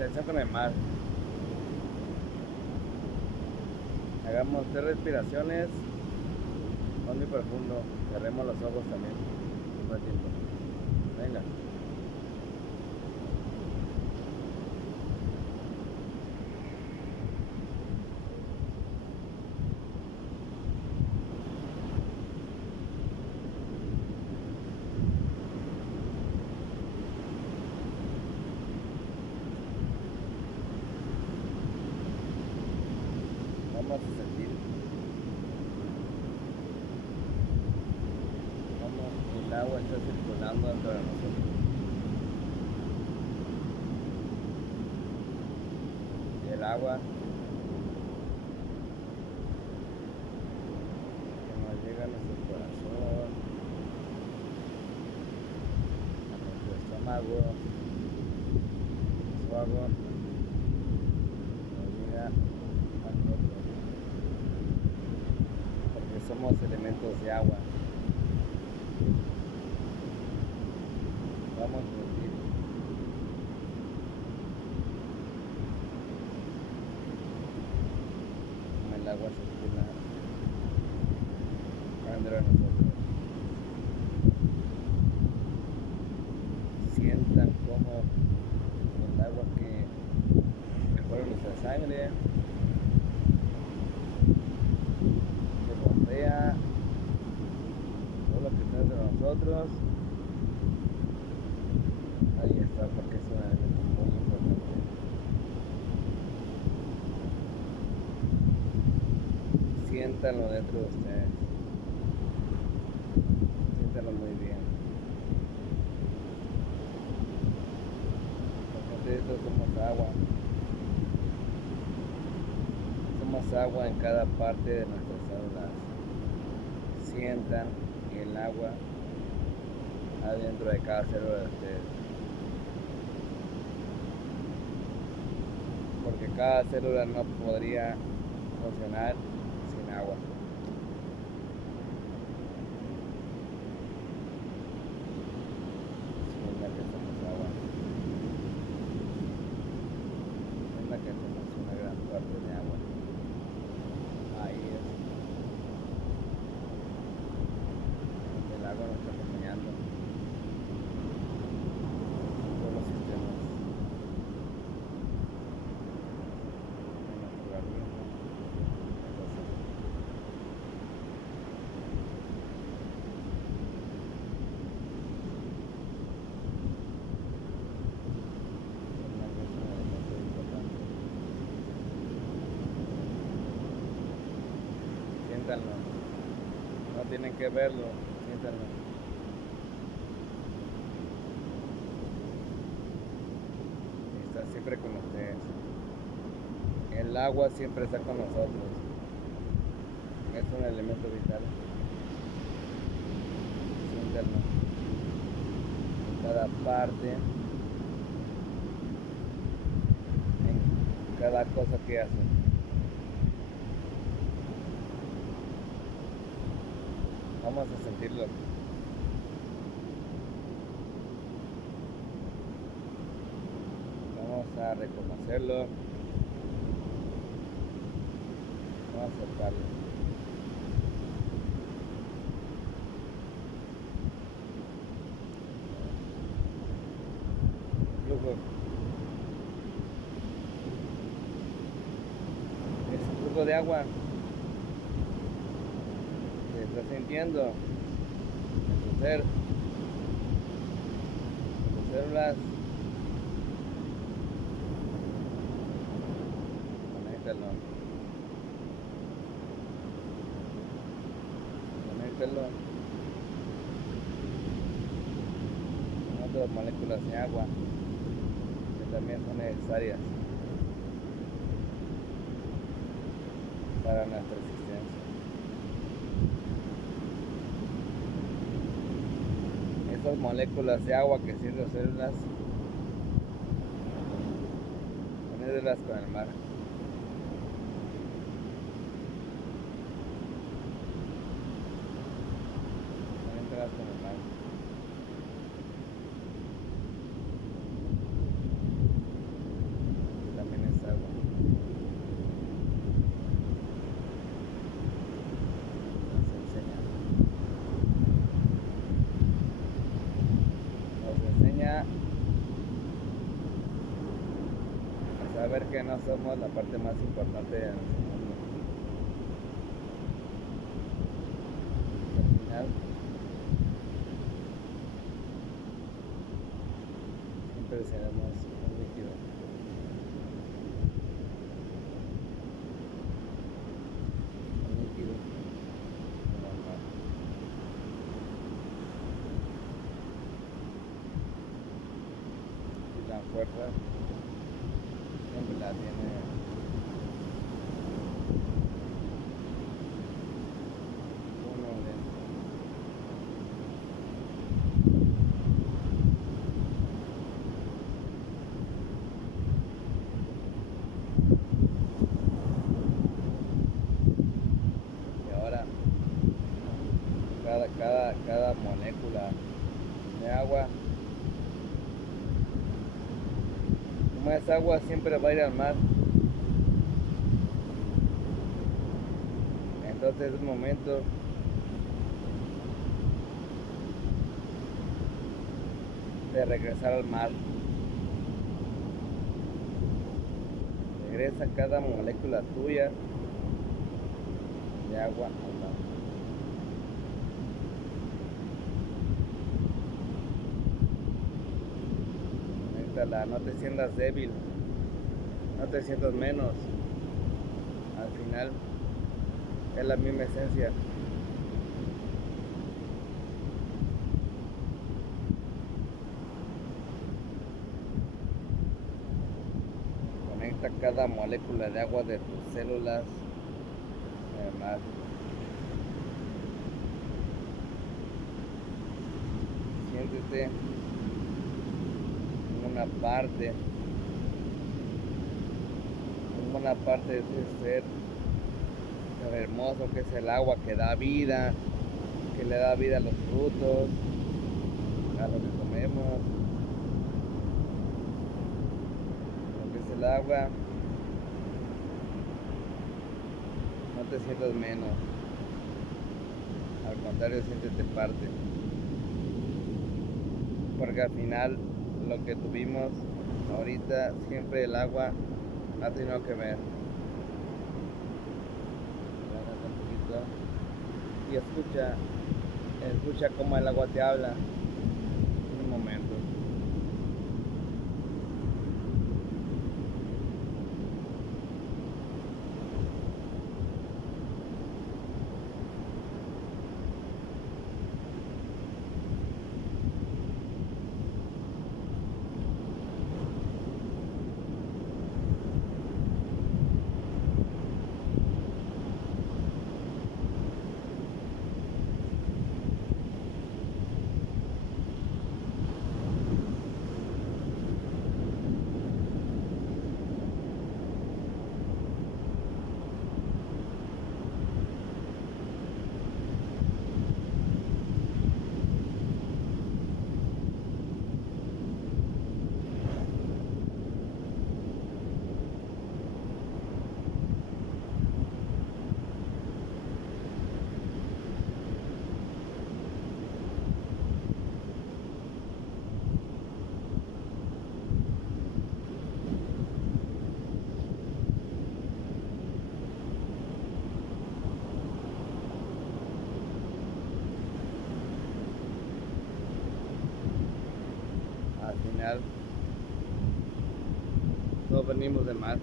intención con el mar. Hagamos 3 respiraciones, hondo y profundo. Cerremos los ojos también un ratito. Venga. Vamos a sentir cómo el agua está circulando dentro de nosotros. Y el agua que nos llega a nuestro corazón, a nuestro estómago, su agua nos llega a nosotros, porque somos elementos de agua. Vamos a sentir como el agua circula dentro de nosotros. Sientan como el agua que recorre nuestra sangre se bombea todo lo que está dentro de nosotros. Ahí está, porque es un elemento muy importante. Siéntanlo dentro de ustedes. Siéntanlo muy bien. Porque nosotros somos agua. Somos agua en cada parte de nuestras células. Sientan el agua adentro de cada célula de ustedes. Porque cada célula no podría funcionar sin agua. Sienta que somos agua. Sienta que somos una gran parte de agua. Ahí es. El agua nos está acompañando. Todos los sistemas. Siéntanlo, no tienen que verlo, siéntanlo. Está siempre con ustedes. El agua siempre está con nosotros. Es un elemento vital. Siéntanlo. En cada parte, en cada cosa que hacen. Vamos a sentirlo. Vamos a reconocerlo. Vamos a aceptarlo. Flujo. Es un flujo de agua. Estás sintiendo en tu ser, en tus células. Conéctalo. Conéctalo con otras moléculas de agua que también son necesarias para nuestra existencia. Estas moléculas de agua que sirven las células, unirlas con el mar. Unirlas con el mar. saber que no somos la parte más importante de nuestro mundo. Al final, siempre seremos un líquido. Un líquido normal. Y la fuerza siempre la tiene uno dentro. Y ahora cada molécula de agua, como es agua, siempre va a ir al mar. Entonces es momento de regresar al mar. Regresa cada molécula tuya de agua al mar. Conéctala, no te sientas débil, no te sientas menos. Al final es la misma esencia. Conecta cada molécula de agua de tus células al mar. Siéntete en una parte de ese ser tan hermoso que es el agua, que da vida, que le da vida a los frutos, a lo que comemos, lo que es el agua. No te sientas menos, al contrario, siéntete parte, porque al final lo que tuvimos ahorita, siempre el agua ha tenido que ver. Relájate un poquito y escucha cómo el agua te habla en un momento. Al final, todos venimos de mar.